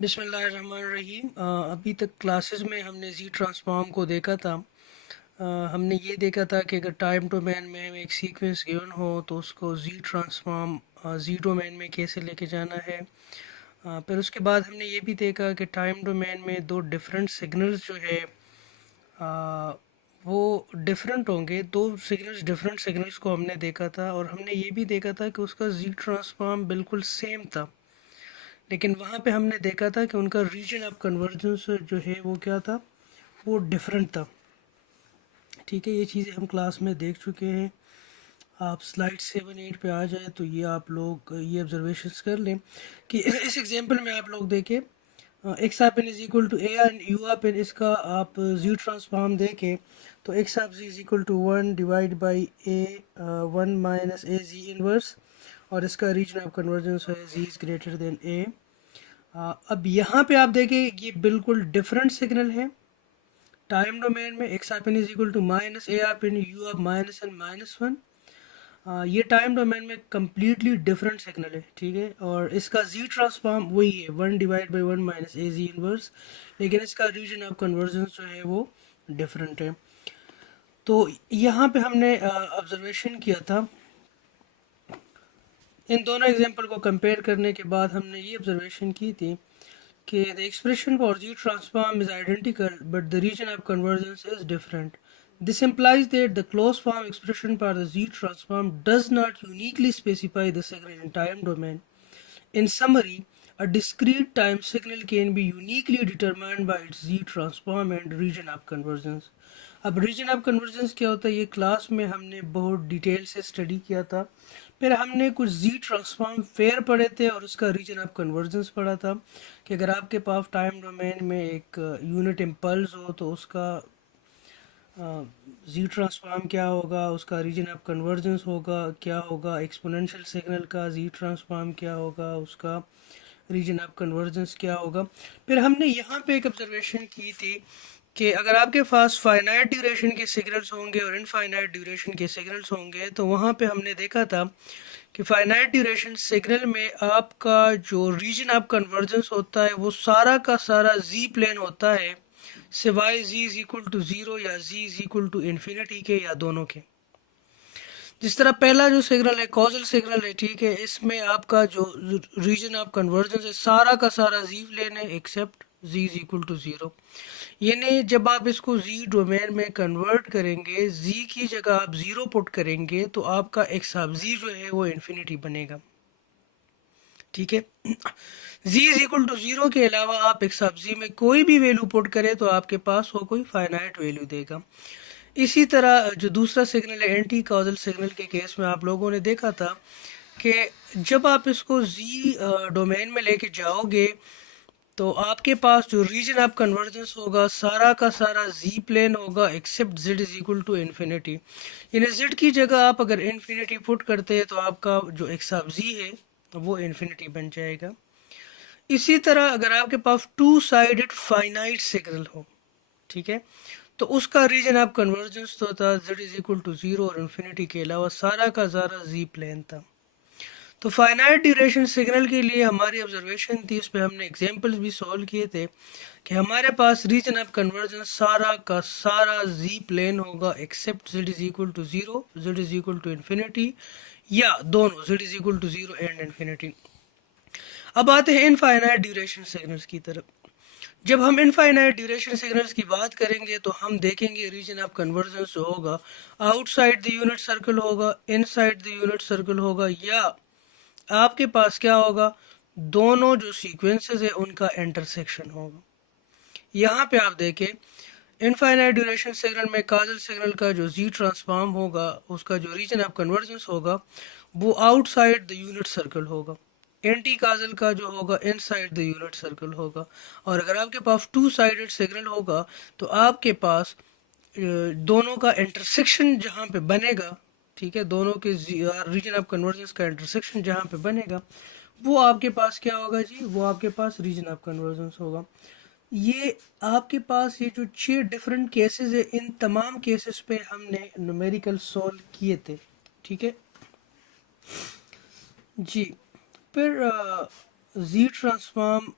बिस्मिल्लाहिर्रहमानिर्रहीम। अभी तक क्लासेस में हमने जी ट्रांसफॉर्म को देखा था। हमने ये देखा था कि अगर टाइम डोमेन में हमें एक सीक्वेंस गिवन हो तो उसको जी ट्रांसफॉर्म जी डोमेन में कैसे लेके जाना है। फिर उसके बाद हमने ये भी देखा कि टाइम डोमेन में दो डिफरेंट सिग्नल्स जो है आ, वो डिफरेंट होंगे। दो सिग्नल्स डिफरेंट सिग्नल्स को हमने देखा था और हमने ये भी देखा था कि उसका जी ट्रांसफॉर्म बिल्कुल सेम था, लेकिन वहाँ पे हमने देखा था कि उनका रीजन ऑफ कन्वर्जेंस जो है वो क्या था, वो डिफरेंट था। ठीक है, ये चीज़ें हम क्लास में देख चुके हैं। आप स्लाइड 7-8 पे आ जाए तो ये आप लोग ये ऑब्जर्वेशंस कर लें कि इस एग्जांपल में आप लोग देखें x of n is equal to a and u of n, इसका आप जी ट्रांसफॉर्म देखें तो एक्स आप z is equal to 1/a 1 - a z inverse, और इसका रीजन ऑफ कन्वर्जेंस है z is greater than a. अब यहाँ पे आप देखें ये बिल्कुल डिफरेंट सिग्नल है। टाइम डोमेन में x of n is equal to minus a of n u of minus n -1। ये टाइम डोमेन में कम्प्लीटली डिफरेंट सिग्नल है। ठीक है, और इसका जी ट्रांसफॉर्म वही है 1/1 - a जी इनवर्स, लेकिन इसका रीजन ऑफ कन्वर्जेंस जो है वो डिफरेंट है। तो यहाँ पे हमने ऑब्जर्वेशन किया था, इन दोनों एग्जांपल को कंपेयर करने के बाद हमने ये ऑब्जर्वेशन की थी कि the expression for G transform is identical but the region of convergence is different. This implies that the closed form expression for the Z transform does not uniquely specify the signal in time domain. In summary, a discrete time signal can be uniquely determined by its Z transform and region of convergence. अब reason of convergence क्या होता है ये class में हमने बहुत detail से study किया था। फिर हमने कुछ जी ट्रांसफॉर्म फेयर पढ़े थे और उसका रीजन ऑफ कन्वर्जेंस पढ़ा था कि अगर आपके पास टाइम डोमेन में एक यूनिट इम्पल्स हो तो उसका जी ट्रांसफॉर्म क्या होगा, उसका रीजन ऑफ कन्वर्जेंस होगा क्या होगा, एक्सपोनेंशियल सिग्नल का जी ट्रांसफॉर्म क्या होगा, उसका रीजन ऑफ कन्वर्जेंस क्या होगा। फिर हमने यहाँ पे एक ऑब्जर्वेशन की थी कि अगर आपके पास फाइनाइट ड्यूरेशन के सिग्नल्स होंगे और इनफाइनाइट ड्यूरेशन के सिग्नल्स होंगे तो वहाँ पे हमने देखा था कि फाइनाइट ड्यूरेशन सिग्नल में आपका जो रीजन ऑफ कन्वर्जेंस होता है वो सारा का सारा जी प्लेन होता है, सिवाय जी इज इक्वल टू ज़ीरो या जी इज इक्वल टू इन्फिनिटी के या दोनों के। जिस तरह पहला जो सिग्नल है कॉजल सिग्नल है, ठीक है, इसमें आपका जो रीजन ऑफ कन्वर्जेंस है सारा का सारा जी प्लेन है except z is equal to zero. यानी जब आप इसको जी डोमेन में कन्वर्ट करेंगे, जी की जगह आप ज़ीरो पुट करेंगे तो आपका एक्स ऑफ जी जो है वो इन्फिनिटी बनेगा। ठीक है, जी इज इक्वल टू ज़ीरो के अलावा आप एक्स ऑफ जी में कोई भी वैल्यू पुट करें तो आपके पास वो कोई फाइनाइट वैल्यू देगा। इसी तरह जो दूसरा सिग्नल है एंटी कॉजल सिग्नल के केस में आप लोगों ने देखा था कि जब आप इसको जी डोमेन में लेके जाओगे तो आपके पास जो रीजन ऑफ कन्वर्जेंस होगा सारा का सारा जी प्लेन होगा except z is equal to infinity. यानी जेड की जगह आप अगर इन्फिनिटी पुट करते हैं तो आपका जो एक्स ऑफ जी है वो इन्फिनिटी बन जाएगा। इसी तरह अगर आपके पास टू साइडेड फाइनाइट सिग्नल हो, ठीक है, तो उसका रीजन ऑफ कन्वर्जेंस तो था z is equal to zero और इन्फिनिटी के अलावा सारा का सारा जी प्लेन था। तो फाइनाइट ड्यूरेशन सिग्नल के लिए हमारी ऑब्जर्वेशन थी, उस पर हमने एग्जांपल्स भी सॉल्व किए थे कि हमारे पास रीजन ऑफ कन्वर्जेंस सारा का सारा जी प्लेन होगा except z is equal to zero, z is equal to infinity या दोनों z is equal to zero and infinity. अब आते हैं इनफाइनाइट ड्यूरेशन सिग्नल्स की तरफ। जब हम इनफाइनाइट ड्यूरेशन सिग्नल्स की बात करेंगे तो हम देखेंगे रीजन ऑफ कन्वर्जेंस होगा आउटसाइड द यूनिट सर्कल होगा, इनसाइड द यूनिट सर्कल होगा, या आपके पास क्या होगा, दोनों जो सीक्वेंसेस है उनका इंटरसेक्शन होगा। यहाँ पे आप देखें इनफाइनाइट ड्यूरेशन सिग्नल में काजल सिग्नल का जो जी ट्रांसफॉर्म होगा उसका जो रीजन ऑफ कन्वर्जेंस होगा वो आउटसाइड द यूनिट सर्कल होगा, एंटी काजल का जो होगा इनसाइड द यूनिट सर्कल होगा। और अगर आपके पास टू साइडेड सिग्नल होगा तो आपके पास दोनों का इंटरसेक्शन जहाँ पे बनेगा, ठीक है, दोनों के रीजन ऑफ कन्वर्जेंस का इंटरसेक्शन जहाँ पे बनेगा वो आपके पास क्या होगा जी, वो आपके पास रीजन ऑफ कन्वर्जेंस होगा। ये आपके पास ये जो 6 डिफरेंट केसेस है इन तमाम केसेस पे हमने न्यूमेरिकल सॉल्व किए थे। ठीक है जी, फिर जी ट्रांसफॉर्म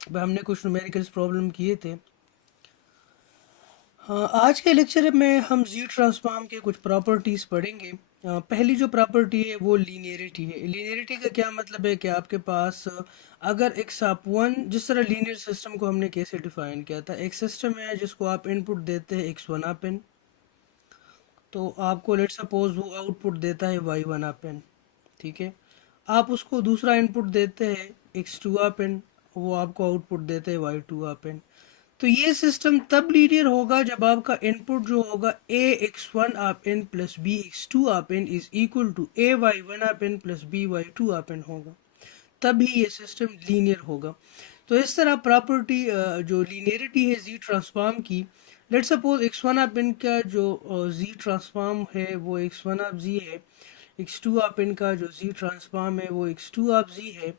हमने कुछ न्यूमेरिकल्स प्रॉब्लम किए थे। हाँ, आज के लेक्चर में हम जी ट्रांसफॉर्म के कुछ प्रॉपर्टीज़ पढ़ेंगे। पहली जो प्रॉपर्टी है वो लीनियरिटी है। लीनियरिटी का क्या मतलब है कि आपके पास अगर एक्स आप वन, जिस तरह लीनियर सिस्टम को हमने कैसे डिफाइन किया था, एक सिस्टम है जिसको आप इनपुट देते हैं एक्स वन आप एन, तो आपको लेट सपोज वो आउटपुट देता है वाई वन आप एन, ठीक है। आप उसको दूसरा इनपुट देते हैं एक्स टू आप एन, वो आपको आउटपुट देते हैं वाई टू आप एन। तो ये सिस्टम तब लीनियर होगा जब आपका इनपुट जो होगा a x one of n plus b x two of n is equal to a y one of n plus b y two of n होगा, तभी ये सिस्टम लीनियर होगा। तो इस तरह प्रॉपर्टी जो लीनियरिटी है जी ट्रांसफॉर्म की, let suppose x one of N का जो जी ट्रांसफॉर्म है वो एक्स वन आप जी है, एक्स टू आप एन का जो जी ट्रांसफॉर्म है वो एक्स टू आप जी है।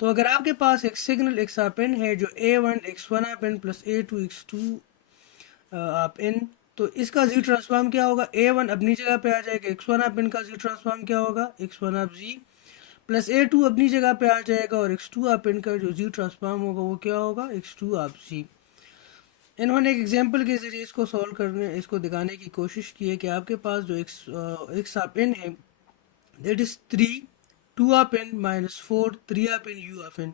तो अगर आपके पास एक सिग्नल एक्स आप एन है जो a one x one of n plus a two x two of n, तो इसका जी ट्रांसफॉर्म क्या होगा, ए वन अपनी जगह पे आ जाएगा, एक्स वन आप एन का जी ट्रांसफॉर्म क्या होगा, एक्स वन आप जी प्लस ए टू अपनी जगह पे आ जाएगा, और एक्स टू आप एन का जो जी ट्रांसफॉर्म होगा वो क्या होगा, एक्स टू आप जी। इन्होंने एक एग्जांपल के जरिए इसको सॉल्व करने, इसको दिखाने की कोशिश की है कि आपके पास जो एक्स आप एन है that is three to of N minus four three आप एन यू आप एन।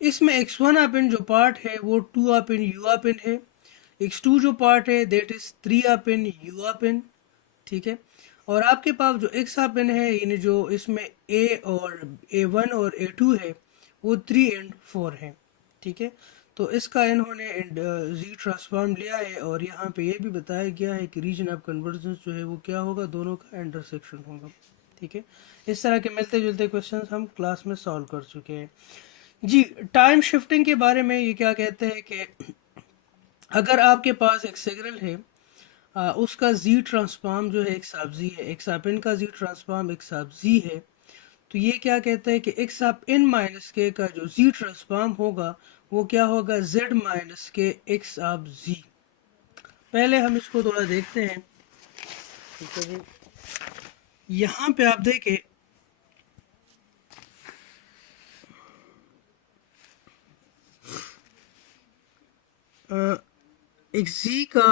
इसमें एक्स वन आप एन जो पार्ट है वो टू आप एन यू आप एन है, एक्स टू जो पार्ट है दैट इज थ्री आप एन यू आप एन, ठीक है। और आपके पास जो एक्स आप एन है, यानी जो इसमें ए और ए वन और ए टू है वो थ्री एंड फोर है, ठीक है। तो इसका इन्होंने जी ट्रांसफॉर्म लिया है, और यहाँ पे ये भी बताया गया है कि रीजन ऑफ कन्वर्जेंस जो है वो क्या होगा, दोनों का इंटरसेक्शन होगा, ठीक है। इस तरह के मिलते जुलते क्वेश्चंस हम क्लास में सॉल्व कर चुके हैं जी। टाइम शिफ्टिंग के बारे में ये क्या कहते हैं कि अगर आपके पास एक सिग्नल है, उसका जी ट्रांसफॉर्म जो है एक्स आप जी है, एक्स आप इन का जी ट्रांसफॉर्म एक्स आप जी है, तो ये क्या कहता है कि एक्स आप इन माइनस के का जो जी ट्रांसफॉर्म होगा वो क्या होगा, जेड माइनस के एक्स आप जी। पहले हम इसको थोड़ा देखते हैं, ठीक है जी। यहाँ पे आप देखें एक्स जी का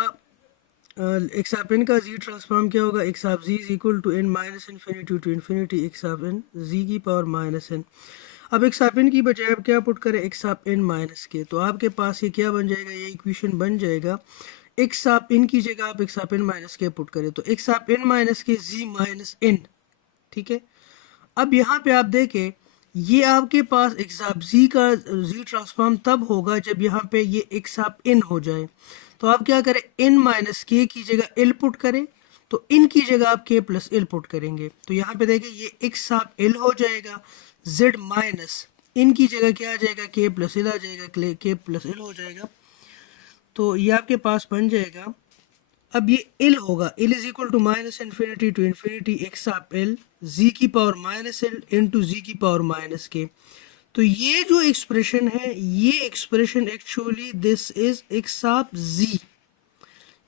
एक्स आप एन का जी ट्रांसफॉर्म क्या होगा, एक्स आप z is equal to N minus infinity to infinity x of n z की पावर माइनस एन। अब एक्स आप एन की बजाय अब क्या पुट करें, एक्स आप एन माइनस के, तो आपके पास ये क्या बन जाएगा, ये इक्वेशन बन जाएगा एक्स आप इन की जगह आप एक्स आप एन माइनस के पुट करें, तो एक्स आप एन माइनस के जी माइनस एन, ठीक है। अब यहाँ पे आप देखें ये आपके पास एक्स आप जी का जी ट्रांसफॉर्म तब होगा जब यहाँ पे ये एक्स आप इन हो जाए, तो आप क्या करें, इन माइनस के की जगह एल पुट करें, तो इन की जगह आप के प्लस एल पुट करेंगे, तो यहाँ पे देखिए ये एक्स आप एल हो जाएगा, जेड माइनस इन की जगह क्या आ जाएगा, के प्लस एल आ जाएगा, के प्लस एल हो जाएगा, तो ये आपके पास बन जाएगा। अब ये एल होगा, l is equal to minus infinity to infinity x of l z की power minus l into z की पावर माइनस के। तो ये जो एक्सप्रेशन है, ये expression actually this is x of z.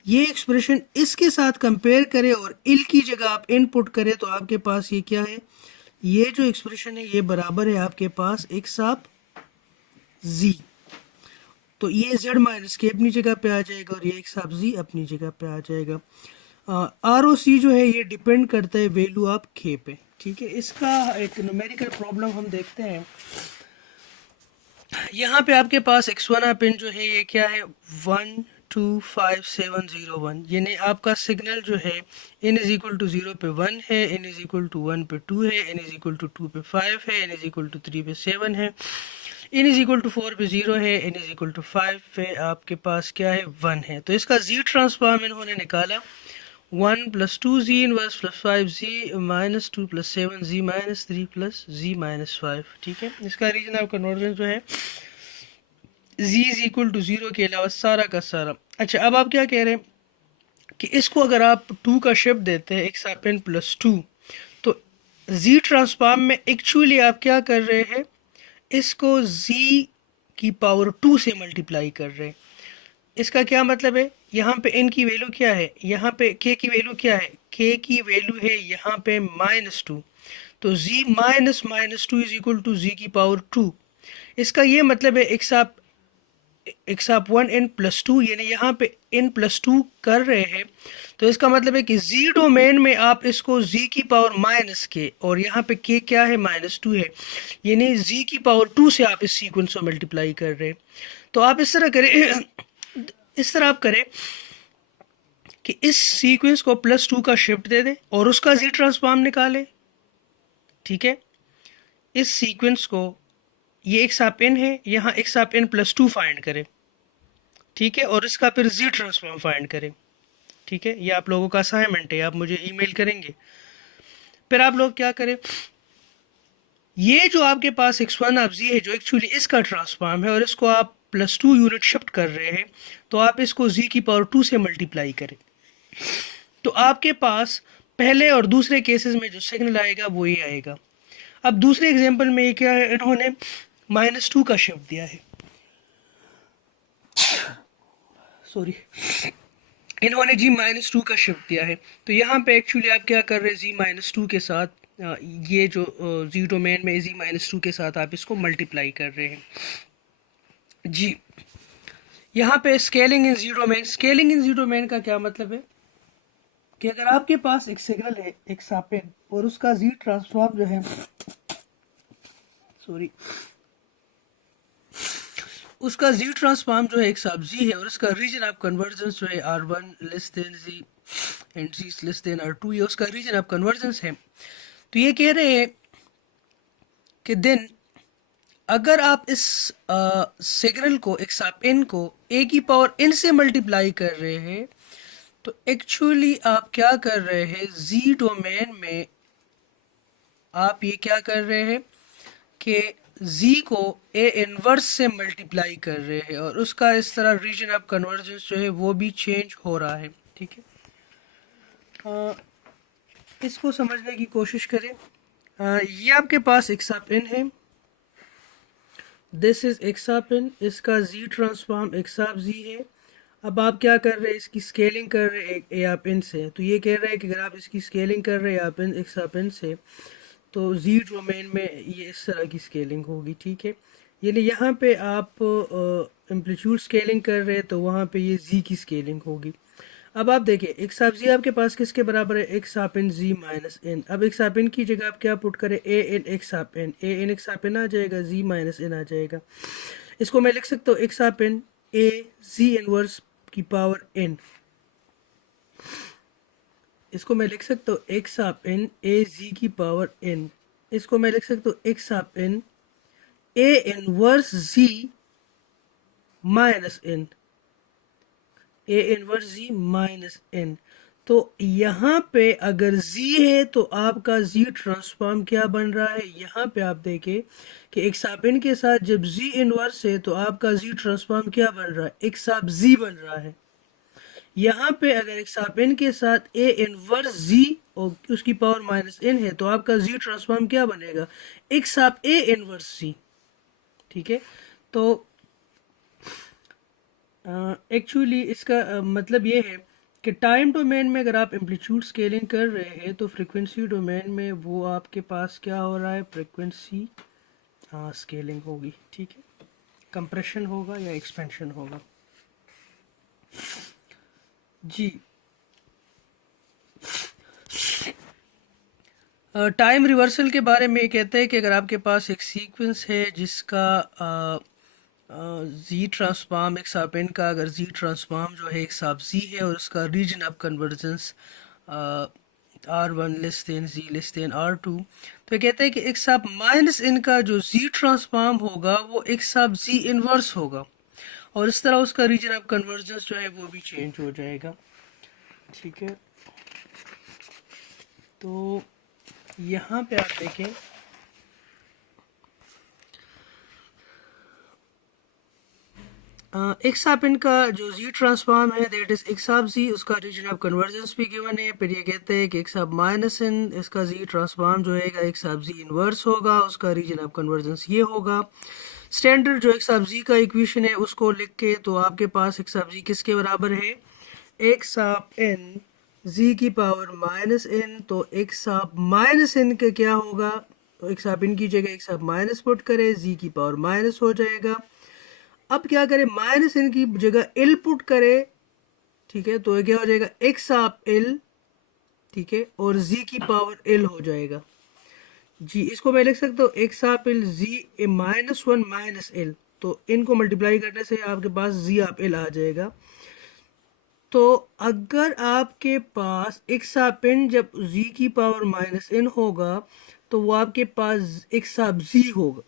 ये एक्सप्रेशन इसके साथ कंपेयर करें और इल की जगह आप इनपुट करें, तो आपके पास ये क्या है, ये जो एक्सप्रेशन है ये बराबर है आपके पास एक्स ऑफ जी। तो ये z माइनस के अपनी जगह पे आ जाएगा और ये एक्स ऑफ जी अपनी जगह पे आ जाएगा। आर ओ सी जो है ये डिपेंड करता है वैल्यू ऑफ के पे, ठीक है। इसका एक न्यूमेरिकल प्रॉब्लम हम देखते हैं। यहाँ पे आपके पास एक्स वन पिन जो है ये क्या है, 1 2 5 7 0 1, यानी आपका सिग्नल जो है n इज इक्वल टू 0 पे 1 है, n इज इक्वल टू 1 पे 2 है, n इज इक्वल टू 2 पे 5 है, n इज इक्वल टू 3 पे 7 है, n इज इक्वल टू 4 पे 0 है, n इज इक्वल टू 5 पे आपके पास क्या है, 1 है। तो इसका जी ट्रांसफॉर्म इन्होंने निकाला 1 प्लस 2 जी इनवर्स प्लस 5 जी माइनस 2 प्लस 7 जी माइनस 3 प्लस जी माइनस 5, ठीक है। इसका रीजन ऑफ कन्वर्जेंस जो है z इज इक्वल टू 0 के अलावा सारा का सारा। अच्छा, अब आप क्या कह रहे हैं कि इसको अगर आप 2 का शिफ्ट देते हैं एक्स आप एन प्लस 2, तो z ट्रांसफॉर्म में एक्चुअली आप क्या कर रहे हैं, इसको z की पावर 2 से मल्टीप्लाई कर रहे हैं। इसका क्या मतलब है, यहाँ पे n की वैल्यू क्या है, यहाँ पे k की वैल्यू क्या है, k की वैल्यू है यहाँ पे -2, तो z minus -2 is equal to z की पावर 2। इसका ये मतलब है एक्स आप एक्स आप 1n+2, यानी यहाँ पे n+2 कर रहे हैं, तो इसका मतलब है कि z डोमेन में आप इसको z की पावर -k, और यहाँ पे k क्या है, -2 है, यानी z की पावर 2 से आप इस सीक्वेंस को मल्टीप्लाई कर रहे हैं। तो आप इस तरह करें इस तरह आप करें कि इस सीक्वेंस को +2 का शिफ्ट दे दें और उसका z ट्रांसफॉर्म निकालें। ठीक है, इस सीक्वेंस को, ये एक्स आप n है, यहाँ एक्स आप n+2 फाइंड करें। ठीक है, और इसका फिर z ट्रांसफॉर्म फाइंड करें। ठीक है, ये आप लोगों का असाइनमेंट है, आप मुझे ईमेल करेंगे। फिर आप लोग क्या करें, ये जो आपके पास x1 ऑफ z है, जो एक्चुअली इसका ट्रांसफॉर्म है, और इसको आप +2 यूनिट शिफ्ट कर रहे हैं, तो आप इसको z की पावर 2 से मल्टीप्लाई करें। तो आपके पास पहले और दूसरे केसेस में जो सिग्नल आएगा वो ये आएगा। अब दूसरे एग्जांपल में ये क्या है, इन्होंने -2 का शिफ्ट दिया है, सॉरी, इन्होंने g-2 का शिफ्ट दिया है। तो यहाँ पे एक्चुअली आप क्या कर रहे हैं, g-2 के साथ ये जो z डोमेन में g-2 के साथ आप इसको मल्टीप्लाई कर रहे हैं जी। यहाँ पे स्केलिंग इन जी डोमेन, स्केलिंग इन जी डोमेन का क्या मतलब है कि अगर आपके पास एक सिग्नल है एक्स आप n, और उसका जी ट्रांसफॉर्म जो है, सॉरी, उसका जी ट्रांसफॉर्म जो है एक्स आप जी है, और उसका रीजन ऑफ कन्वर्जेंस जो है R1 less than z and z less than R2, ये उसका रीजन ऑफ कन्वर्जेंस है। तो ये कह रहे हैं कि देन अगर आप इस सिग्नल को एक्स आप n को a की पावर n से मल्टीप्लाई कर रहे हैं, तो एक्चुअली आप क्या कर रहे हैं, जी डोमेन में आप ये क्या कर रहे हैं कि z को a इनवर्स से मल्टीप्लाई कर रहे हैं, और उसका इस तरह रीजन ऑफ कन्वर्जेंस जो है वो भी चेंज हो रहा है। ठीक है, इसको समझने की कोशिश करें। ये आपके पास एक्स आप n है, दिस इज एक्स आप n, इसका z ट्रांसफॉर्म एक्स आप z है। अब आप क्या कर रहे हैं, इसकी स्केलिंग कर रहे हैं ए आप n से। तो ये कह रहे हैं कि अगर आप इसकी स्केलिंग कर रहे हैं आप एक्स आप n से, तो z डोमेन में ये इस तरह की स्केलिंग होगी। ठीक है, यानी यहाँ पे आप एम्पलीट्यूड स्केलिंग कर रहे हैं, तो वहाँ पे ये z की स्केलिंग होगी। अब आप देखिए एक्स आप जी आपके पास किसके बराबर है, एक्स आप n z-n। अब एक्स आप n की जगह आप क्या पुट करें, a n एक्स आप n, a n एक्स आप n आ जाएगा, z-n आ जाएगा। इसको मैं लिख सकता हूँ एक्स आप n a z इनवर्स की पावर n, इसको मैं लिख सकता हूँ एक्स आप n a z की पावर n, इसको मैं लिख सकता हूँ एक्स आप n a inverse z minus n, a inverse z minus n। तो यहाँ पे अगर z है तो आपका z ट्रांसफॉर्म क्या बन रहा है, यहाँ पे आप देखें कि एक्स आप n के साथ जब z इनवर्स है तो आपका z ट्रांसफॉर्म क्या बन रहा है, एक्स आप z बन रहा है। यहाँ पे अगर एक्स आप n के साथ a इनवर्स z और उसकी पावर -n है, तो आपका z ट्रांसफॉर्म क्या बनेगा, एक्स आप a इनवर्स z। ठीक है, तो एक्चुअली इसका मतलब ये है कि टाइम डोमेन में अगर आप एम्पलीट्यूड स्केलिंग कर रहे हैं, तो फ्रीक्वेंसी डोमेन में वो आपके पास क्या हो रहा है, फ्रीक्वेंसी स्केलिंग होगी। ठीक है, कंप्रेशन होगा या एक्सपेंशन होगा जी। टाइम रिवर्सल के बारे में ये कहते हैं कि अगर आपके पास एक सीक्वेंस है जिसका जी ट्रांसफॉर्म एक्स आप n का, अगर जी ट्रांसफॉर्म जो है एक्स आप z है, और उसका region of convergence R1 less than z less than R2, तो ये कहते हैं कि एक्स आप -n का जो जी ट्रांसफॉर्म होगा वो एक्स आप z इनवर्स होगा, और इस तरह उसका रीजन ऑफ कन्वर्जेंस जो है वो भी चेंज हो जाएगा। ठीक है, तो यहाँ पे आप देखें एक्स आप n का जो z ट्रांसफॉर्म है दैट इज एक्स आप z, उसका रीजन ऑफ कन्वर्जेंस भी गिवन है। फिर ये कहते हैं कि एक्स आप -n, इसका z ट्रांसफॉर्म जो है एक्स आप z इनवर्स होगा, उसका रीजन ऑफ कन्वर्जेंस ये होगा। स्टैंडर्ड जो एक्स आप z का इक्वेशन है उसको लिख के, तो आपके पास एक्स आप z किसके बराबर है, एक्स आप n z की पावर -n, तो एक्स आप -n के क्या होगा, तो एक्स आप n की जगह एक्स आप माइनस पुट करें, z की पावर माइनस हो जाएगा। अब क्या करें, माइनस n की जगह l पुट करे, ठीक है, तो ये क्या हो जाएगा, x आप l, ठीक है, और z की पावर l हो जाएगा जी। इसको मैं लिख सकता हूँ x आप l z minus one minus l, तो इनको मल्टीप्लाई करने से आपके पास z आप l आ जाएगा। तो अगर आपके पास x आप n जब z की पावर माइनस n होगा तो वो आपके पास x आप z होगा,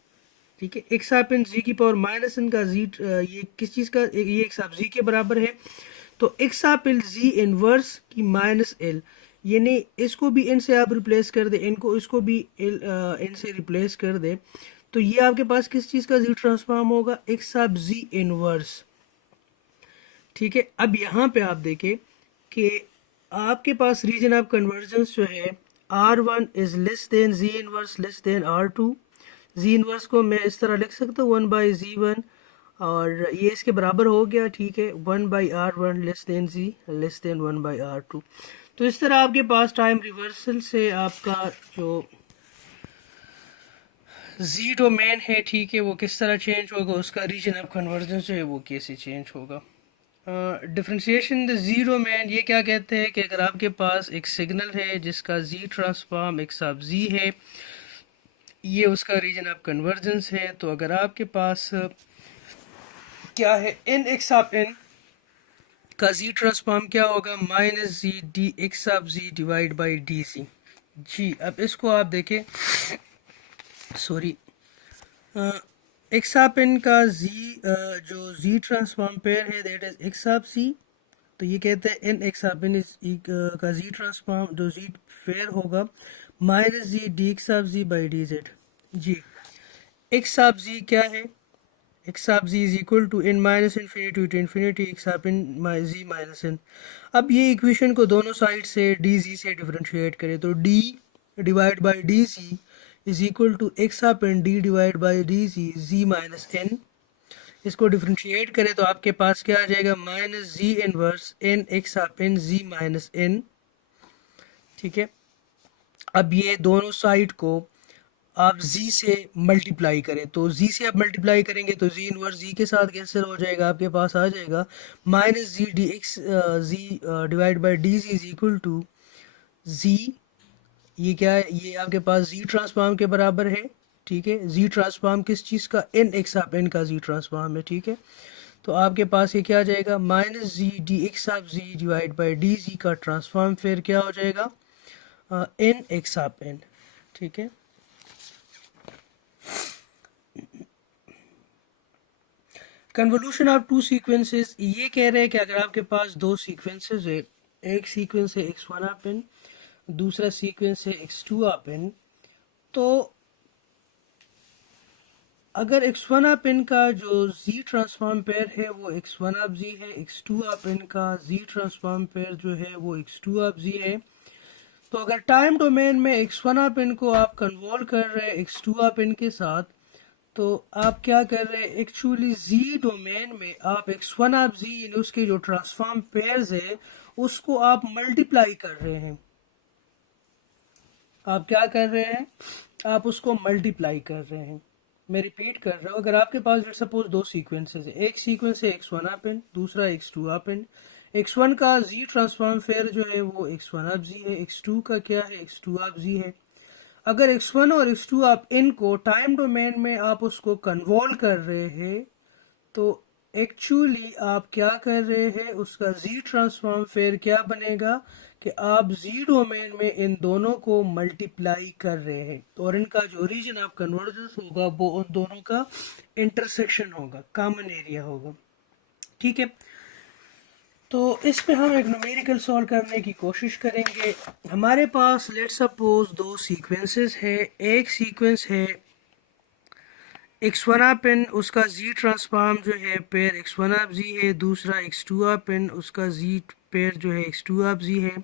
ठीक है। x आप n z की पावर माइनस n का z, ये किस चीज़ का, ये x आप z के बराबर है, तो x आप l z इनवर्स की माइनस l, यानी इसको भी n से आप रिप्लेस कर दे, n को इसको भी n से रिप्लेस कर दे, तो ये आपके पास किस चीज़ का z ट्रांसफॉर्म होगा, x आप z इनवर्स, ठीक है। अब यहाँ पे आप देखें कि आपके पास रीजन ऑफ कन्वर्जेंस जो है R1 is less than Z inverse less than R2। Z inverse को मैं इस तरह लिख सकता हूँ 1/Z1, और ये इसके बराबर हो गया, ठीक है, 1/R1 less than Z less then 1/R2। तो इस तरह आपके पास टाइम रिवर्सल से आपका जो Z डोमेन है, ठीक है, वो किस तरह चेंज होगा, उसका रीजन ऑफ कन्वर्जेंस जो है वो कैसे चेंज होगा। डिफ्रेंशिएशन द जी डोमेन, ये क्या कहते हैं कि अगर आपके पास एक सिग्नल है जिसका जी ट्रांसफॉर्म एक्स ऑफ जी है, ये उसका रीजन ऑफ कन्वर्जेंस है। तो अगर आपके पास क्या है, एन एक्स ऑफ एन का जी ट्रांसफॉर्म क्या होगा, minus G D x of ji divide by D C Z. अब इसको आप देखें, सॉरी, एक्स ऑफ एन का जी जो जी ट्रांसफॉर्म पेयर है दैट इज एक्स ऑफ सी, तो ये कहते हैं एन एक्स ऑफ एन का जी ट्रांसफॉर्म जो जी पेयर होगा minus G D x of Z by D Z Z. X of Z क्या है, X of ji is equal to N minus infinity to infinity X of N G minus N. अब ये equation को दोनों side से D G से differentiate करें, तो d divide by D z is equal to x of n d divide by D C z minus n. इसको differentiate करें तो आपके पास क्या आ जाएगा, minus z inverse n x of N G minus n, ठीक है। अब ये दोनों साइड को आप z से मल्टीप्लाई करें, तो z से आप मल्टीप्लाई करेंगे तो z इनवर्स z के साथ कैंसिल हो जाएगा, आपके पास आ जाएगा minus G D x z divide by D z is equal to z, ये क्या है, ये आपके पास z ट्रांसफॉर्म के बराबर है, ठीक है। z ट्रांसफॉर्म किस चीज़ का, एन एक्स ऑफ एन का z ट्रांसफॉर्म है, ठीक है। तो आपके पास ये क्या आ जाएगा, minus G D x of ji divide by d z का ट्रांसफॉर्म फिर क्या हो जाएगा, एन एक्स ऑफ एन, ठीक है। कन्वोल्यूशन ऑफ टू सीक्वेंसेस, ये कह रहे हैं कि अगर आपके पास दो सीक्वेंसेस है, एक सीक्वेंस है x1 ऑफ n, दूसरा सीक्वेंस है x2 ऑफ n, तो अगर x1 ऑफ n का जो z ट्रांसफॉर्म पेयर है वो x1 ऑफ z है, x2 ऑफ n का z ट्रांसफॉर्म पेयर जो है वो x2 ऑफ z है, तो अगर टाइम डोमेन में x1 ऑफ n को आप कन्वॉल्व कर रहे हैं x2 ऑफ n के साथ, तो आप क्या कर रहे हैं, एक्चुअली जी डोमेन में आप x1 ऑफ z यानी उसके जो ट्रांसफॉर्म पेयर्स है उसको आप मल्टीप्लाई कर रहे हैं। आप क्या कर रहे हैं, आप उसको मल्टीप्लाई कर रहे हैं। मैं रिपीट कर रहा हूँ, अगर आपके पास सपोज दो सीक्वेंसेस है, एक सीक्वेंस है x1 ऑफ n, दूसरा x2 ऑफ n। x1 का z ट्रांसफॉर्म पेयर जो है वो x1 ऑफ z है, x2 का क्या है, x2 ऑफ z है। अगर x1 और x2 आप इनको टाइम डोमेन में आप उसको कन्वॉल्व कर रहे हैं, तो एक्चुअली आप क्या कर रहे हैं, उसका z ट्रांसफॉर्म फिर क्या बनेगा कि आप z डोमेन में इन दोनों को मल्टीप्लाई कर रहे हैं, और इनका जो रीजन ऑफ कन्वर्जेंस होगा वो उन दोनों का इंटरसेक्शन होगा, कॉमन एरिया होगा, ठीक है। तो इस पे हम एक न्यूमेरिकल सॉल्व करने की कोशिश करेंगे। हमारे पास लेट्स सपोज दो सीक्वेंसेस है, एक सीक्वेंस है x1 ऑफ n, उसका z ट्रांसफॉर्म जो है पेयर x1 ऑफ z है, दूसरा x2 ऑफ n, उसका z पेयर जो है x2 ऑफ z है।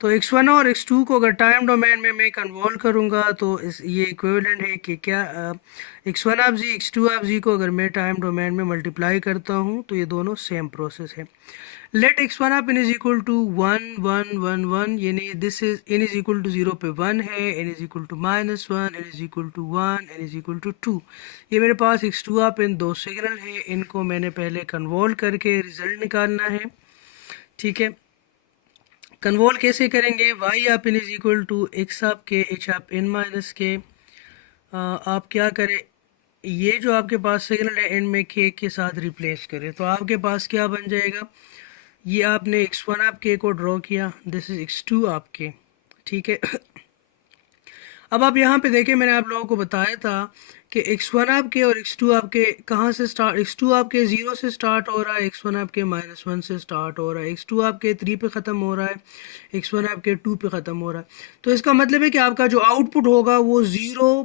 तो x1 और x2 को अगर टाइम डोमेन में मैं कन्वॉल्व करूँगा तो ये इक्विवेलेंट है कि क्या x1 of z x2 of z को अगर मैं टाइम डोमेन में मल्टीप्लाई करता हूँ तो ये दोनों सेम प्रोसेस है। Let x1 of n is equal to 1 1 1 1, यानी this is n is equal to 0 पे 1 है, n is equal to -1, n is equal to 1, n is equal to 2। ये मेरे पास x2 ऑफ n दो सिग्नल है, इनको मैंने पहले कन्वॉल्व करके रिजल्ट निकालना है। ठीक है, कन्वॉल्व कैसे करेंगे? y आप n is equal to x आप के h आप n माइनस के, आप क्या करें, ये जो आपके पास सिग्नल है n में k के साथ रिप्लेस करें, तो आपके पास क्या बन जाएगा, ये आपने x1 आपके को ड्रॉ किया, दिस इज x2 आपके। ठीक है, अब आप यहाँ पे देखें, मैंने आप लोगों को बताया था कि x1 आपके और x2 आपके कहाँ से स्टार्ट, x2 आपके 0 से स्टार्ट हो रहा है, x1 आपके -1 से स्टार्ट हो रहा है, x2 आपके 3 पे ख़त्म हो रहा है, x1 आपके 2 पे ख़त्म हो रहा है। तो इसका मतलब है कि आपका जो आउटपुट होगा वो 0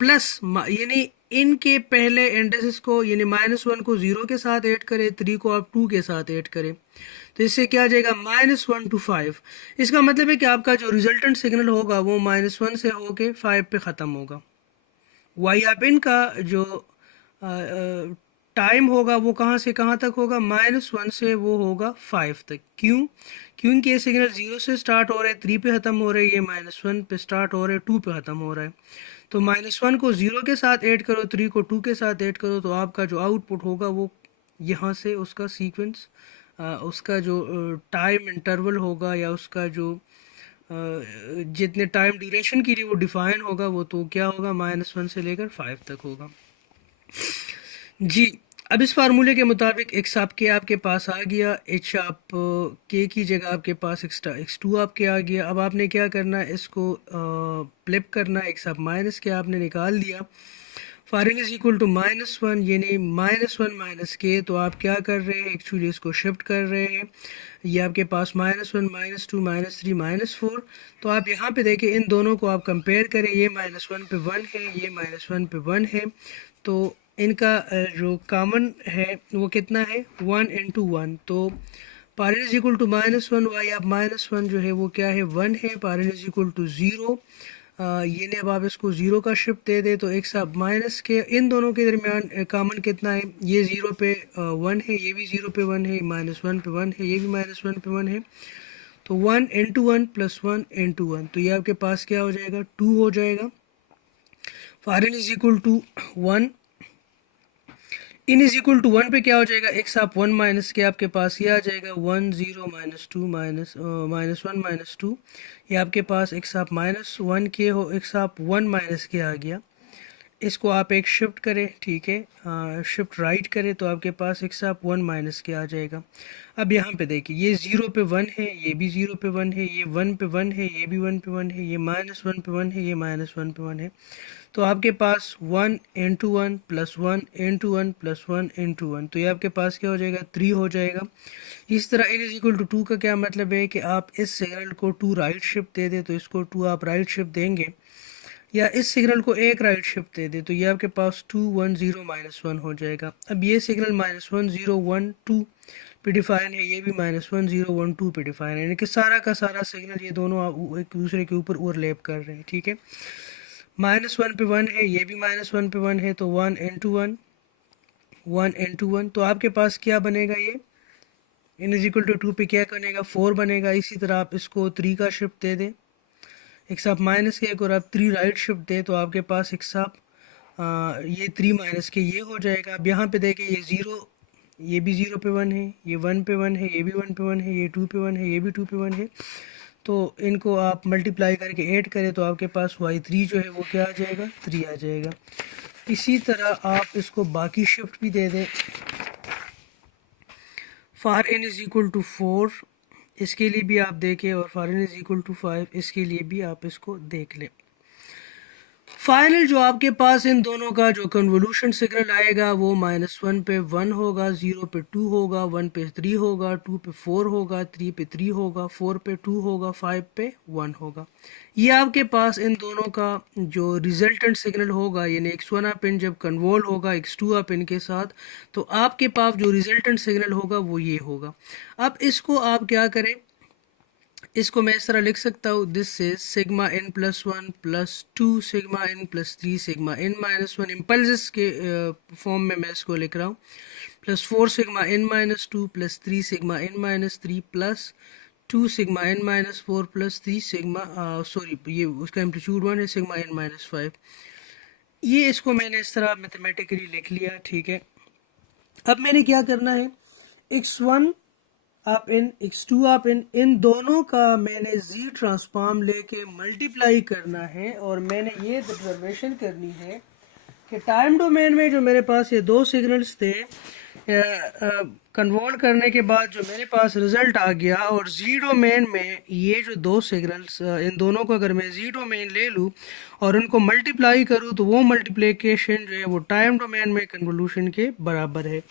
प्लस, यानी इनके पहले इंडेक्सेस को, यानी -1 को 0 के साथ ऐड करें, 3 को आप 2 के साथ ऐड करें, तो इससे क्या आ जाएगा -1 to 5। इसका मतलब है कि आपका जो रिजल्टेंट सिग्नल होगा वो -1 से होके 5 पे ख़त्म होगा। वाई आप इनका जो टाइम होगा वो कहाँ से कहाँ तक होगा, -1 से वो होगा 5 तक। क्यों? क्योंकि ये सिग्नल 0 से स्टार्ट हो रहे हैं, 3 पे ख़त्म हो रहे हैं, ये -1 पे स्टार्ट हो रहे हैं, 2 पे ख़त्म हो रहा है। तो -1 को 0 के साथ ऐड करो, 3 को 2 के साथ ऐड करो, तो आपका जो आउटपुट होगा वो यहाँ से उसका सीक्वेंस, उसका जो टाइम इंटरवल होगा या उसका जो जितने टाइम ड्यूरेशन के लिए वो डिफाइन होगा, वो तो क्या होगा, -1 से लेकर 5 तक होगा। जी, अब इस फार्मूले के मुताबिक x आपके पास आ गया, h आप k की जगह आपके पास x2 आपके आ गया। अब आपने क्या करना है, इसको फ्लिप करना है, x आप माइनस के आपने निकाल दिया, for n is equal to -1, यानी -1 माइनस के, तो आप क्या कर रहे हैं, एक्चुअली इसको शिफ्ट कर रहे हैं, ये आपके पास -1 -2 -3 -4। तो आप यहाँ पे देखें, इन दोनों को आप कंपेयर करें, ये -1 पे 1 है, ये -1 पे 1 है, तो इनका जो कॉमन है वो कितना है, 1 into 1। तो for n is equal to -1, y आप -1 जो है वो क्या है, 1 है, for n is equal to 0, ये ने अब आप इसको 0 का शिफ्ट दे दे, तो x आप माइनस के, इन दोनों के दरमियान कॉमन कितना है, ये 0 पे 1 है, ये भी 0 पे 1 है, -1 पे 1 है, ये भी -1 पे 1 है, तो 1 into 1 प्लस 1 into 1, तो ये आपके पास क्या हो जाएगा, 2 हो जाएगा। For n is equal to 1, n is equal to 1 पे क्या हो जाएगा, x आप 1 माइनस के, आपके पास ये आ जाएगा 1 0 -2 -1 -2, ये आपके पास x आप -1 के हो, x आप 1 माइनस के आ गया, इसको आप एक शिफ्ट करें, ठीक है, शिफ्ट राइट करें, तो आपके पास x आप 1 माइनस के आ जाएगा। अब यहाँ पे देखिए, ये 0 पे 1 है, ये भी 0 पे 1 है, ये 1 पे 1 है, ये भी 1 पे 1 है, ये -1 पे 1 है, ये -1 पे 1 है, तो आपके पास 1 into 1 plus 1 into 1 plus 1 into 1, तो ये आपके पास क्या हो जाएगा, 3 हो जाएगा। इस तरह n इज इक्वल टू 2 का क्या मतलब है कि आप इस सिग्नल को 2 राइट शिफ्ट दे दे, तो इसको 2 आप राइट शिफ्ट देंगे, या इस सिग्नल को एक राइट शिफ्ट दे दे, तो ये आपके पास 2 1 0 -1 हो जाएगा। अब ये सिग्नल -1 0 1 2 पे डिफाइन है, ये भी -1 0 1 2 पे डिफाइन है, यानी कि सारा का सारा सिग्नल ये दोनों एक दूसरे के ऊपर ओवरलैप कर रहे हैं। ठीक है, -1 पे 1 है, ये भी -1 पे 1 है, तो 1 into 1 1 into 1, तो आपके पास क्या बनेगा, ये n इज इक्वल टू 2 पे क्या बनेगा, 4 बनेगा। इसी तरह आप इसको 3 का शिफ्ट दे दें, x आप माइनस के एक और आप 3 राइट शिफ्ट दें, तो आपके पास x आप ये 3 माइनस के ये हो जाएगा। अब यहाँ पे देखें, ये 0, ये भी 0 पे 1 है, ये 1 पे 1 है, ये भी 1 पे 1 है, ये 2 पे 1 है, ये भी 2 पे 1 है, तो इनको आप मल्टीप्लाई करके ऐड करें, तो आपके पास y3 जो है वो क्या आ जाएगा, 3 आ जाएगा। इसी तरह आप इसको बाकी शिफ्ट भी दे दें, for n is equal to 4, इसके लिए भी आप देखें, और for n is equal to 5, इसके लिए भी आप इसको देख लें। फाइनल जो आपके पास इन दोनों का जो कन्वोल्यूशन सिग्नल आएगा वो -1 पे 1 होगा, 0 पे 2 होगा, 1 पे 3 होगा, 2 पे 4 होगा, 3 पे 3 होगा, 4 पे 2 होगा, 5 पे 1 होगा। ये आपके पास इन दोनों का जो रिजल्टेंट सिग्नल होगा, यानी x1 आप इन जब कन्वोल्व होगा x2 आप इन के साथ, तो आपके पास जो रिजल्टेंट सिग्नल होगा वो ये होगा। अब इसको आप क्या करें, इसको मैं इस तरह लिख सकता हूँ, this is sigma n plus one plus two sigma n plus three sigma n minus one, impulse के फॉर्म में मैं इसको लिख रहा हूँ, plus four sigma n minus two plus three sigma n minus three plus two sigma n minus four plus three sigma sorry ये उसका amplitude one है, सिग्मा n माइनस फाइव। ये इसको मैंने इस तरह मैथमेटिकली लिख लिया, ठीक है। अब मैंने क्या करना है, x1 आप x2 आप इन दोनों का मैंने z ट्रांसफॉर्म लेके मल्टीप्लाई करना है, और मैंने ये ऑब्जर्वेशन करनी है कि टाइम डोमेन में जो मेरे पास ये दो सिग्नल्स थे, कन्वर्ट करने के बाद जो मेरे पास रिजल्ट आ गया, और जी डोमेन में ये जो दो सिग्नल्स इन दोनों को अगर मैं जी डोमेन ले लूँ और उनको मल्टीप्लाई करूँ, तो वो मल्टीप्लिकेशन जो है वो टाइम डोमेन में कन्वोल्यूशन के बराबर है।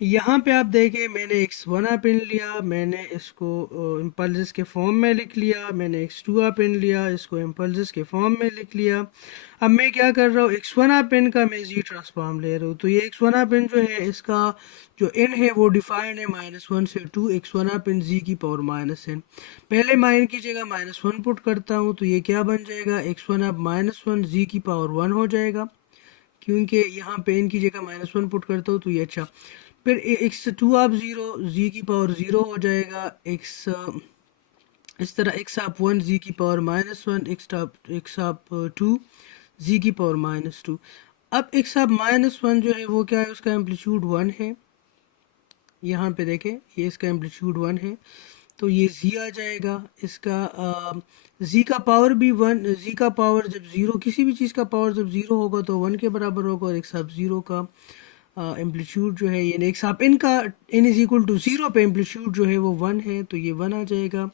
यहाँ पे आप देखें, मैंने x1 आप इन लिया, मैंने इसको इम्पल्स के फॉर्म में लिख लिया, मैंने x2 आप इन लिया, इसको इम्पल्स के फॉर्म में लिख लिया। अब मैं क्या कर रहा हूँ, x1 आप इन का मैं जी ट्रांसफॉर्म ले रहा हूँ, तो ये x1 आप इन जो है इसका जो इन है वो डिफाइंड है -1 से 2 x1 आप इन जी की पावर -n। पहले मैं इन की जगह -1 पुट करता हूँ, तो ये क्या बन जाएगा, x1 आप -1 जी की पावर 1 हो जाएगा, क्योंकि यहाँ पे इनकी जगह -1 पुट करता हूँ तो ये अच्छा। फिर x2 आप 0 जी की पावर 0 हो जाएगा, इस तरह x आप 1 जी की पावर -1, x आप 2 जी की पावर -2। अब x आप -1 जो है वो क्या है, उसका एम्पलीट्यूड 1 है, यहाँ पे देखें ये इसका एम्पलीट्यूड 1 है, तो ये z आ जाएगा। इसका z का पावर भी 1, z का पावर जब 0, किसी भी चीज़ का पावर जब 0 होगा तो 1 के बराबर होगा, और x आप 0 का एम्पलीट्यूड जो है, यानी x आप इन का n इज इक्वल टू 0 पे एम्पलीट्यूड जो है वो 1 है, तो ये 1 आ जाएगा।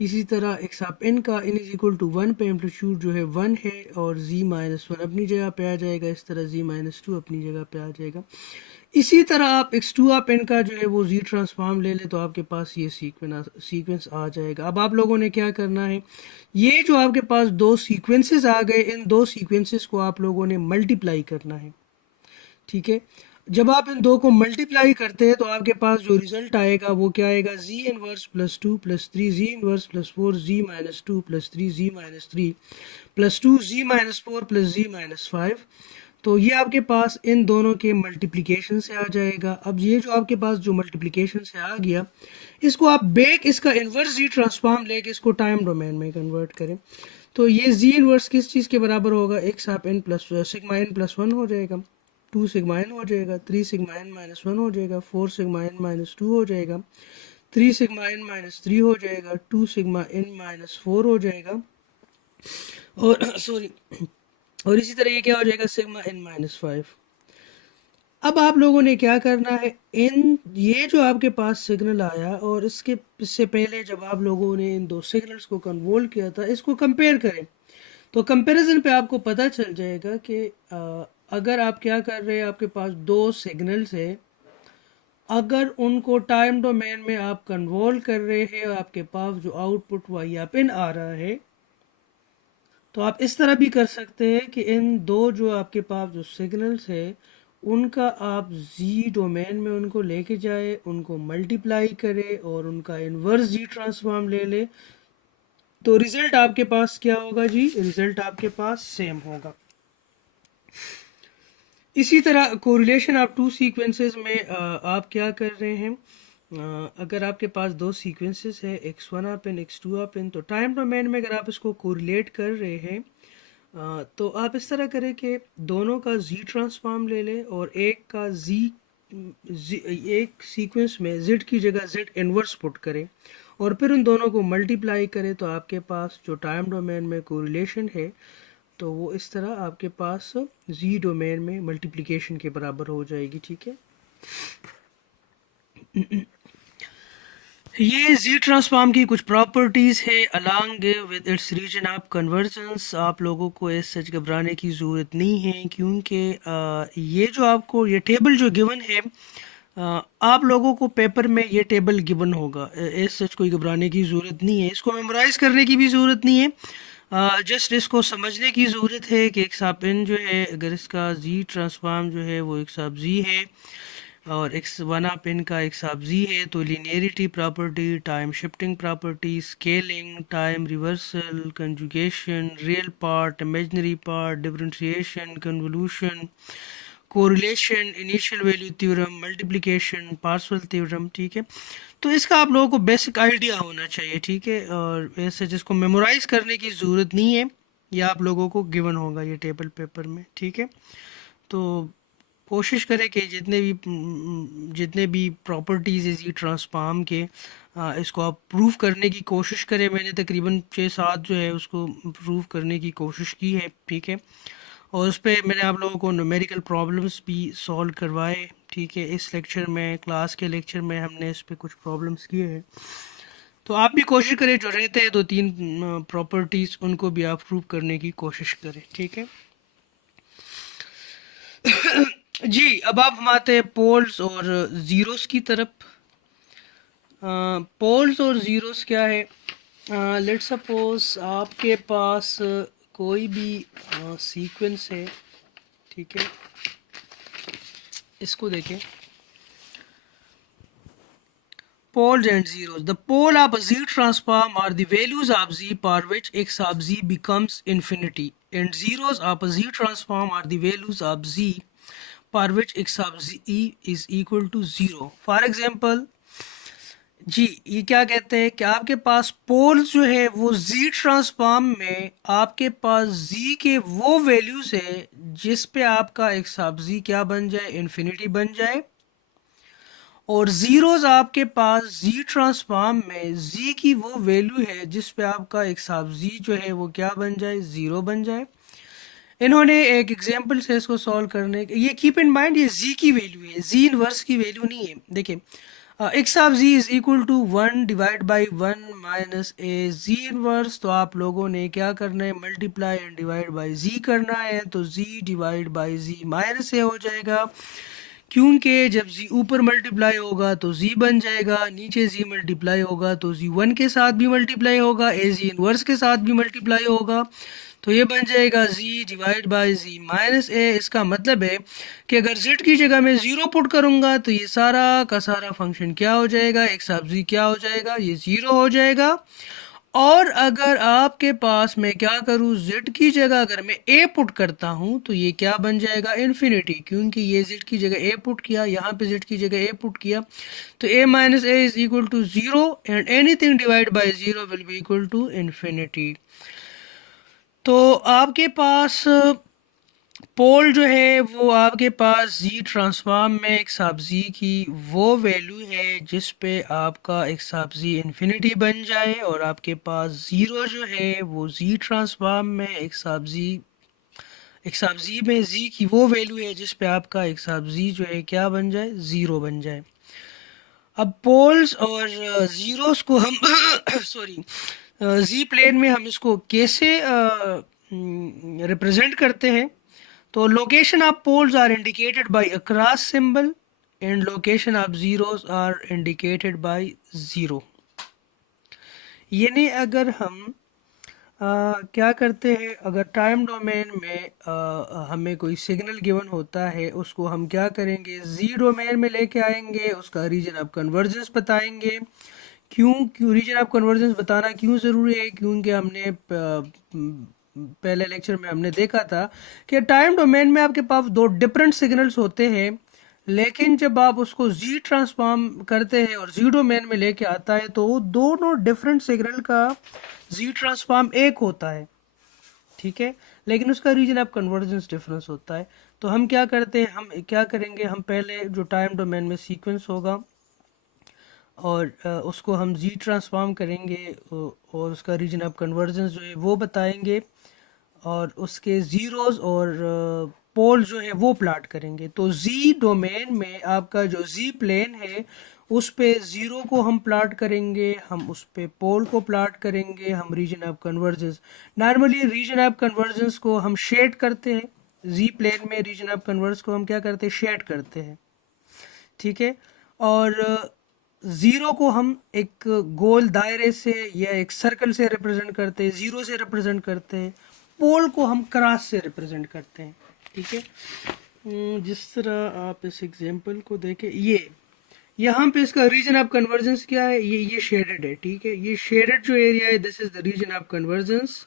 इसी तरह x आप n का n इज इक्वल टू 1 पे एम्पलीट्यूड जो है 1 है, और z -1 अपनी जगह पे आ जाएगा, इस तरह z -2 अपनी जगह पे आ जाएगा। इसी तरह आप x2 आप n का जो है वो z ट्रांसफॉर्म ले ले, तो आपके पास ये सीक्वेंस आ जाएगा। अब आप लोगों ने क्या करना है, ये जो आपके पास दो सीक्वेंसेस आ गए, इन दो सीक्वेंसेस को आप लोगों ने मल्टीप्लाई करना है, ठीक है। जब आप इन दो को मल्टीप्लाई करते हैं तो आपके पास जो रिजल्ट आएगा वो क्या आएगा, जी इनवर्स प्लस 2 प्लस 3 जी इनवर्स प्लस 4 जी -2 प्लस 3 जी -3 प्लस 2 जी -4 प्लस जी -5। तो ये आपके पास इन दोनों के मल्टीप्लिकेशन से आ जाएगा। अब ये जो आपके पास जो मल्टीप्लिकेशन से आ गया, इसको आप बेक इसका इन्वर्स जी ट्रांसफॉर्म लेके इसको टाइम डोमेन में कन्वर्ट करें, तो ये जी इन्वर्स किस चीज़ के बराबर होगा, x आप n plus sigma n plus 1 हो जाएगा, 2 सिग्मा n हो जाएगा, 3 सिग्मा n -1 हो जाएगा, 4 सिग्मा n -2 हो जाएगा, 3 सिग्मा n -3 हो जाएगा, 2 सिग्मा n -4 हो जाएगा, और सॉरी और इसी तरह ये क्या हो जाएगा, सिग्मा n -5। अब आप लोगों ने क्या करना है, ये जो आपके पास सिग्नल आया, और इससे पहले जब आप लोगों ने इन दो सिग्नल्स को कन्वोल्व किया था, इसको कंपेयर करें, तो कंपैरिजन पे आपको पता चल जाएगा कि अगर आप क्या कर रहे हैं, आपके पास दो सिग्नल्स है, अगर उनको टाइम डोमेन में आप कन्वोल्व कर रहे हैं, आपके पास जो आउटपुट वाई आप इन आ रहा है, तो आप इस तरह भी कर सकते हैं कि इन दो जो आपके पास जो सिग्नल्स है, उनका आप जी डोमेन में उनको लेके जाए, उनको मल्टीप्लाई करे और उनका इन्वर्स जी ट्रांसफॉर्म ले ले, तो रिजल्ट आपके पास क्या होगा जी, रिजल्ट आपके पास सेम होगा। इसी तरह कोरिलेशन आप टू सीक्वेंसेस में आप क्या कर रहे हैं, अगर आपके पास दो सीक्वेंसेस है, x1 आप इन x2 आप इन, तो टाइम डोमेन में अगर आप इसको कोरिलेट कर रहे हैं, तो आप इस तरह करें कि दोनों का z ट्रांसफॉर्म ले लें, और एक का एक सीक्वेंस में z की जगह z इनवर्स पुट करें, और फिर उन दोनों को मल्टीप्लाई करें, तो आपके पास जो टाइम डोमेन में कोरिलेशन है, तो वो इस तरह आपके पास z डोमेन में मल्टीप्लिकेशन के बराबर हो जाएगी, ठीक है। ये z ट्रांसफॉर्म की कुछ प्रॉपर्टीज़ है, along with its region of convergence. आप लोगों को इस सच घबराने की ज़रूरत नहीं है, क्योंकि ये जो आपको ये टेबल जो गिवन है, आप लोगों को पेपर में ये टेबल गिवन होगा, इस सच कोई घबराने की ज़रूरत नहीं है, इसको मेमोराइज़ करने की भी ज़रूरत नहीं है, जस्ट इसको समझने की ज़रूरत है कि एक सापिन जो है, अगर इसका जी ट्रांसफॉर्म जो है वो एक साप जी है, और एक्स वन आप इनका एक्स आप जी है, तो linearity property, time shifting property, scaling, time reversal, conjugation, real part, imaginary part, differentiation, convolution, correlation, initial value theorem, multiplication, Parseval theorem. ठीक है, तो इसका आप लोगों को बेसिक आइडिया होना चाहिए। ठीक है, और ऐसे जिसको मेमोराइज करने की ज़रूरत नहीं है, ये आप लोगों को गिवन होगा ये टेबल पेपर में। ठीक है, तो कोशिश करें कि जितने भी प्रॉपर्टीज़ इसी ट्रांसफॉर्म के इसको आप प्रूव करने की कोशिश करें। मैंने तकरीबन 6-7 जो है उसको प्रूव करने की कोशिश की है। ठीक है, और उस पर मैंने आप लोगों को न्यूमेरिकल प्रॉब्लम्स भी सॉल्व करवाए। ठीक है, इस लेक्चर में, क्लास के लेक्चर में हमने इस पर कुछ प्रॉब्लम्स किए हैं। तो आप भी कोशिश करें, जो रहते हैं 2-3 प्रॉपर्टीज़, उनको भी आप प्रूव करने की कोशिश करें। ठीक है जी, अब आप हम आते हैं पोल्स और ज़ीरोस की तरफ। पोल्स और ज़ीरोस क्या है? लेट सपोज आपके पास कोई भी सीक्वेंस है। ठीक है, इसको देखें, poles and zeros. The pole of a Z transform are the values of Z for which x of Z becomes infinity, and zeros of a Z transform are the values of Z for which x of Z is equal to 0. For example, जी ये क्या कहते हैं कि आपके पास poles जो है वो Z transform में आपके पास Z के वो वैल्यूज है जिस पे आपका x ऑफ Z क्या बन जाए, इन्फिनिटी बन जाए, और जीरोस आपके पास जी ट्रांसफॉर्म में जी की वो वैल्यू है जिस पे आपका एक्स ऑफ जी जो है वो क्या बन जाए, ज़ीरो बन जाए। इन्होंने एक एग्जांपल से इसको सॉल्व करने के, ये कीप इन माइंड ये जी की वैल्यू है, जी इनवर्स की वैल्यू नहीं है। देखिए, x of ji is equal to 1 divide by 1 minus A ji inverse. तो आप लोगों ने क्या करना है, multiply and divide by z करना है। तो z divide by z minus a हो जाएगा, क्योंकि जब z ऊपर मल्टीप्लाई होगा तो z बन जाएगा, नीचे z मल्टीप्लाई होगा तो z 1 के साथ भी मल्टीप्लाई होगा, ए जी इनवर्स के साथ भी मल्टीप्लाई होगा, तो ये बन जाएगा z divide by z minus A. इसका मतलब है कि अगर z की जगह मैं 0 पुट करूंगा तो ये सारा का सारा फंक्शन क्या हो जाएगा, एक्स ऑफ z क्या हो जाएगा, ये 0 हो जाएगा। और अगर आपके पास मैं क्या करूँ, z की जगह अगर मैं a पुट करता हूँ तो ये क्या बन जाएगा, इन्फिनिटी, क्योंकि ये z की जगह a पुट किया, यहाँ पे z की जगह a पुट किया, तो a minus a is equal to 0 and anything divide by 0 will be equal to infinity. तो आपके पास पोल जो है वो आपके पास जी ट्रांसफॉर्म में एक्स ऑफ जी की वो वैल्यू है जिस पे आपका एक्स ऑफ जी इन्फिनिटी बन जाए, और आपके पास ज़ीरो जो है वो जी ट्रांसफॉर्म में एक्स ऑफ जी में जी की वो वैल्यू है जिस पे आपका एक्स ऑफ जी जो है क्या बन जाए, ज़ीरो बन जाए। अब पोल्स और ज़ीरोस को हम सॉरी जी प्लेन में हम इसको कैसे रिप्रेजेंट करते हैं? तो location of poles are indicated by a cross symbol and location of zeros are indicated by 0। यानी अगर हम क्या करते हैं, अगर टाइम डोमेन में हमें कोई सिग्नल गिवन होता है, उसको हम क्या करेंगे, जी डोमेन में लेके आएंगे, उसका रीजन ऑफ कन्वर्जेंस बताएंगे। क्यों रीजन ऑफ कन्वर्जेंस बताना क्यों ज़रूरी है, क्योंकि हमने पहले लेक्चर में हमने देखा था कि टाइम डोमेन में आपके पास दो डिफरेंट सिग्नल्स होते हैं, लेकिन जब आप उसको जी ट्रांसफॉर्म करते हैं और जी डोमेन में लेके आता है तो दोनों डिफरेंट सिग्नल का जी ट्रांसफॉर्म एक होता है। ठीक है, लेकिन उसका रीजन ऑफ कन्वर्जेंस डिफरेंस होता है। तो हम क्या करते हैं, हम क्या करेंगे, हम पहले जो टाइम डोमेन में सीक्वेंस होगा और उसको हम जी ट्रांसफॉर्म करेंगे और उसका रीजन ऑफ कन्वर्जेंस जो है वो बताएंगे, और उसके ज़ीरोज़ और पोल जो है वो प्लाट करेंगे। तो जी डोमेन में आपका जो जी प्लेन है उस पे ज़ीरो को हम प्लाट करेंगे, हम उस पे पोल को प्लाट करेंगे, हम region of convergence, normally region of convergence को हम शेड करते हैं, जी प्लेन में रीजन ऑफ कन्वर्जेंस को हम क्या करते हैं, शेड करते हैं। ठीक है, और ज़ीरो को हम एक गोल दायरे से या एक सर्कल से रिप्रेजेंट करते हैं, ज़ीरो से रिप्रेजेंट करते हैं, पोल को हम क्रॉस से रिप्रेजेंट करते हैं। ठीक है, जिस तरह आप इस एग्जांपल को देखें, ये यहाँ पे इसका रीजन ऑफ कन्वर्जेंस क्या है, ये शेडेड है, ठीक है। ये शेडेड जो एरिया है, this is the region of convergence,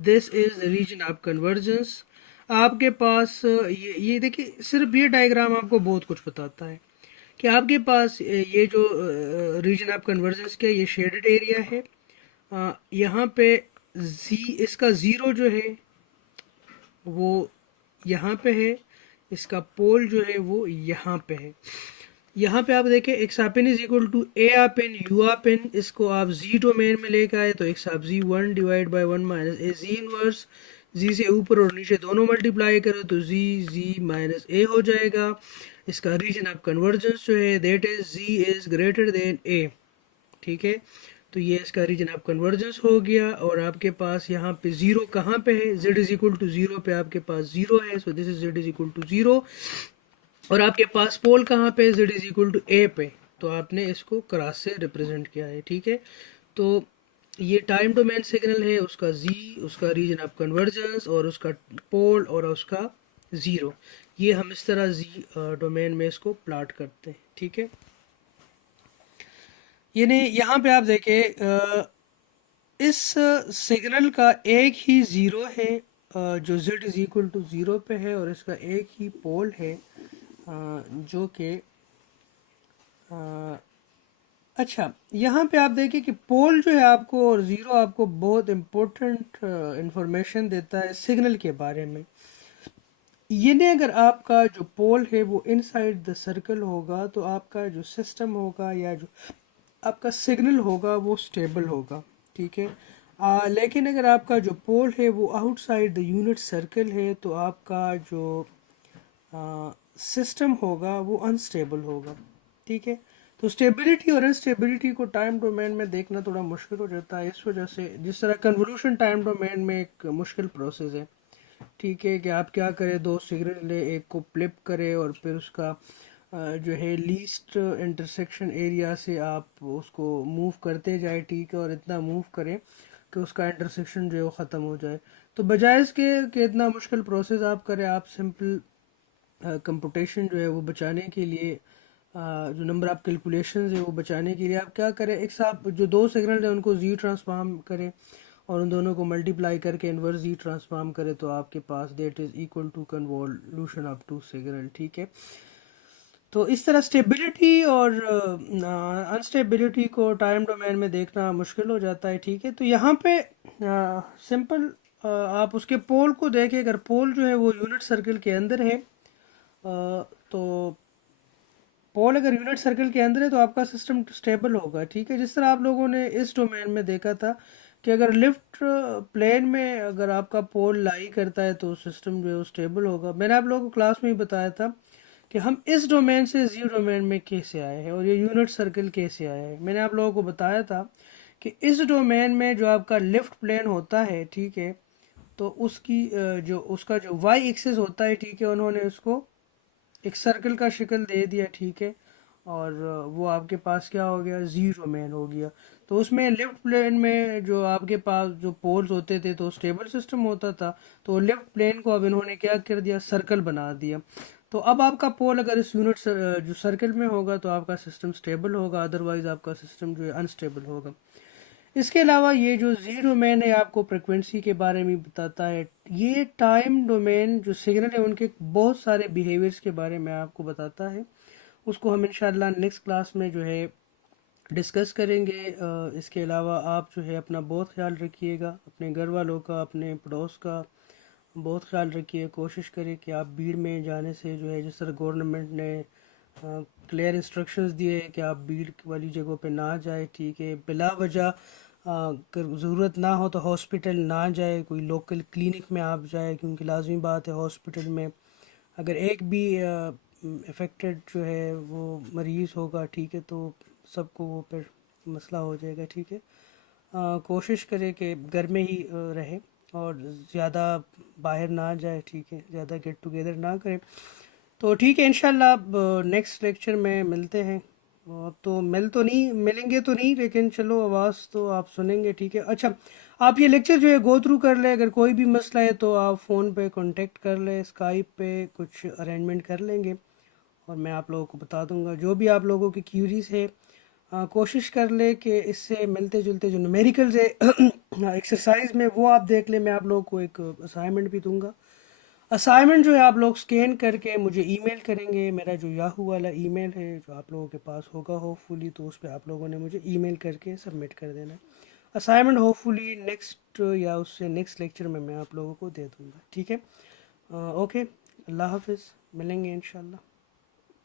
this is the region of convergence. आपके पास ये देखिए, सिर्फ ये डायग्राम आपको बहुत कुछ बताता है कि आपके पास ये जो रीजन ऑफ कन्वर्जेंस का ये शेडेड एरिया है, यहाँ पे इसका ज़ीरो जो है वो यहाँ पे है, इसका पोल जो है वो यहाँ पे है। यहाँ पे आप देखें X of n is equal to A of n U of n, इसको आप जी डोमेन में लेकर आए तो एक्स आप Z one divide by one minus A ji inverse, Z से ऊपर और नीचे दोनों मल्टीप्लाई करो तो जी माइनस ए हो जाएगा। इसका रीजन ऑफ कन्वर्जेंस जो है that is Z is greater than A, ठीक है। तो ये इसका रीजन ऑफ कन्वर्जेंस हो गया। और आपके पास यहाँ पे जीरो कहाँ पे है, z is equal to zero पे आपके पास जीरो है, so this is z is equal to zero. और आपके पास पोल कहाँ पे, z is equal to a पे, तो आपने इसको क्रॉस से रिप्रेजेंट किया है, ठीक है। तो ये टाइम डोमेन सिग्नल है, उसका z, उसका रीजन ऑफ कन्वर्जेंस और उसका पोल और उसका ज़ीरो, ये हम इस तरह z डोमेन में इसको प्लॉट करते हैं, ठीक है। यानी यहाँ पे आप देखें इस सिग्नल का एक ही ज़ीरो है जो z is equal to zero पे है, और इसका एक ही पोल है जो कि अच्छा, यहाँ पे आप देखिए कि पोल जो है आपको और ज़ीरो आपको बहुत इम्पोर्टेंट इंफॉर्मेशन देता है सिग्नल के बारे में। यानी अगर आपका जो पोल है वो इनसाइड द सर्कल होगा तो आपका जो सिस्टम होगा या जो आपका सिग्नल होगा वो स्टेबल होगा, ठीक है। लेकिन अगर आपका जो पोल है वो आउटसाइड द यूनिट सर्कल है तो आपका जो सिस्टम होगा वो अनस्टेबल होगा, ठीक है। तो स्टेबिलिटी और अनस्टेबिलिटी को टाइम डोमेन में देखना थोड़ा मुश्किल हो जाता है, इस वजह से जिस तरह कन्वोल्यूशन टाइम डोमेन में एक मुश्किल प्रोसेस है, ठीक है, कि आप क्या करें, दो सिग्नल ले, एक को फ्लिप करें और फिर उसका जो है लीस्ट इंटरसेक्शन एरिया से आप उसको मूव करते जाए, ठीक है, और इतना मूव करें कि उसका इंटरसेक्शन जो है वो ख़त्म हो जाए। तो बजाय इसके कि इतना मुश्किल प्रोसेस आप करें, आप सिंपल कंप्यूटेशन जो है वो बचाने के लिए जो नंबर ऑफ कैलकुलेशंस है वो बचाने के लिए आप क्या करें, एक साथ जो दो सिग्नल है उनको जी ट्रांसफॉर्म करें और उन दोनों को मल्टीप्लाई करके इन्वर्स जी ट्रांसफॉर्म करें तो आपके पास that is equal to convolution of two signal, ठीक है। तो इस तरह स्टेबिलिटी और अनस्टेबिलिटी को टाइम डोमेन में देखना मुश्किल हो जाता है, ठीक है। तो यहाँ पे सिंपल आप उसके पोल को देखें, अगर पोल जो है वो यूनिट सर्कल के अंदर है तो पोल अगर यूनिट सर्कल के अंदर है तो आपका सिस्टम स्टेबल होगा, ठीक है। जिस तरह आप लोगों ने इस डोमेन में देखा था कि अगर लिफ्ट प्लेन में अगर आपका पोल लाई करता है तो सिस्टम जो है वो स्टेबल होगा। मैंने आप लोगों को क्लास में ही बताया था कि हम इस डोमेन से जी डोमेन में कैसे आए हैं और ये यूनिट सर्कल कैसे आया है। मैंने आप लोगों को बताया था कि इस डोमेन में जो आपका लिफ्ट प्लेन होता है, ठीक है, तो उसकी जो उसका जो वाई एक्सिस होता है, ठीक है, उन्होंने उसको एक सर्कल का शक्ल दे दिया, ठीक है, और वो आपके पास क्या हो गया, जी डोमेन हो गया। तो उसमें लेफ्ट प्लेन में जो आपके पास जो पोल्स होते थे तो स्टेबल सिस्टम होता था, तो लेफ्ट प्लेन को अब इन्होंने क्या कर दिया, सर्कल बना दिया। तो अब आपका पोल अगर इस यूनिट जो सर्कल में होगा तो आपका सिस्टम स्टेबल होगा, अदरवाइज आपका सिस्टम जो है अनस्टेबल होगा। इसके अलावा ये जो जी डोमेन है आपको फ्रिक्वेंसी के बारे में बताता है, ये टाइम डोमेन जो सिग्नल है उनके बहुत सारे बिहेवियर्स के बारे में आपको बताता है। उसको हम इंशाल्लाह नेक्स्ट क्लास में जो है डिस्कस करेंगे। इसके अलावा आप जो है अपना बहुत ख्याल रखिएगा, अपने घर वालों का, अपने पड़ोस का बहुत ख्याल रखिए। कोशिश करें कि आप भीड़ में जाने से जो है, जिस तरह गवर्नमेंट ने क्लियर इंस्ट्रक्शंस दिए कि आप भीड़ वाली जगहों पे ना जाए, ठीक है। बिला वजह अगर ज़रूरत ना हो तो हॉस्पिटल ना जाए, कोई लोकल क्लिनिक में आप जाए, क्योंकि लाजमी बात है हॉस्पिटल में अगर एक भी अफेक्टेड जो है वो मरीज़ होगा, ठीक है, तो सबको वो फिर मसला हो जाएगा, ठीक है। कोशिश करें कि घर में ही रहें और ज़्यादा बाहर ना जाए, ठीक है, ज़्यादा गेट टुगेदर ना करें। तो ठीक है, इंशाल्लाह अब नेक्स्ट लेक्चर में मिलते हैं। तो मिलेंगे तो नहीं, लेकिन चलो आवाज़ तो आप सुनेंगे, ठीक है। अच्छा, आप ये लेक्चर जो है गो थ्रू कर ले, अगर कोई भी मसला है तो आप फ़ोन पे कांटेक्ट कर ले, स्काइप पे कुछ अरेंजमेंट कर लेंगे और मैं आप लोगों को बता दूंगा जो भी आप लोगों की क्यूरीज है। कोशिश कर ले कि इससे मिलते जुलते जो न्यूमेरिकल्स है एक्सरसाइज में वो आप देख ले। मैं आप लोगों को एक असाइनमेंट भी दूंगा। असाइनमेंट जो है आप लोग स्कैन करके मुझे ईमेल करेंगे। मेरा जो याहू वाला ईमेल है जो आप लोगों के पास होगा होपफुली, तो उस पर आप लोगों ने मुझे ईमेल करके सबमिट कर देना है। असाइनमेंट होपफुली नेक्स्ट या उससे नेक्स्ट लेक्चर में मैं आप लोगों को दे दूंगा। ठीक है, ओके, अल्लाह हाफिज़, मिलेंगे इंशाल्लाह।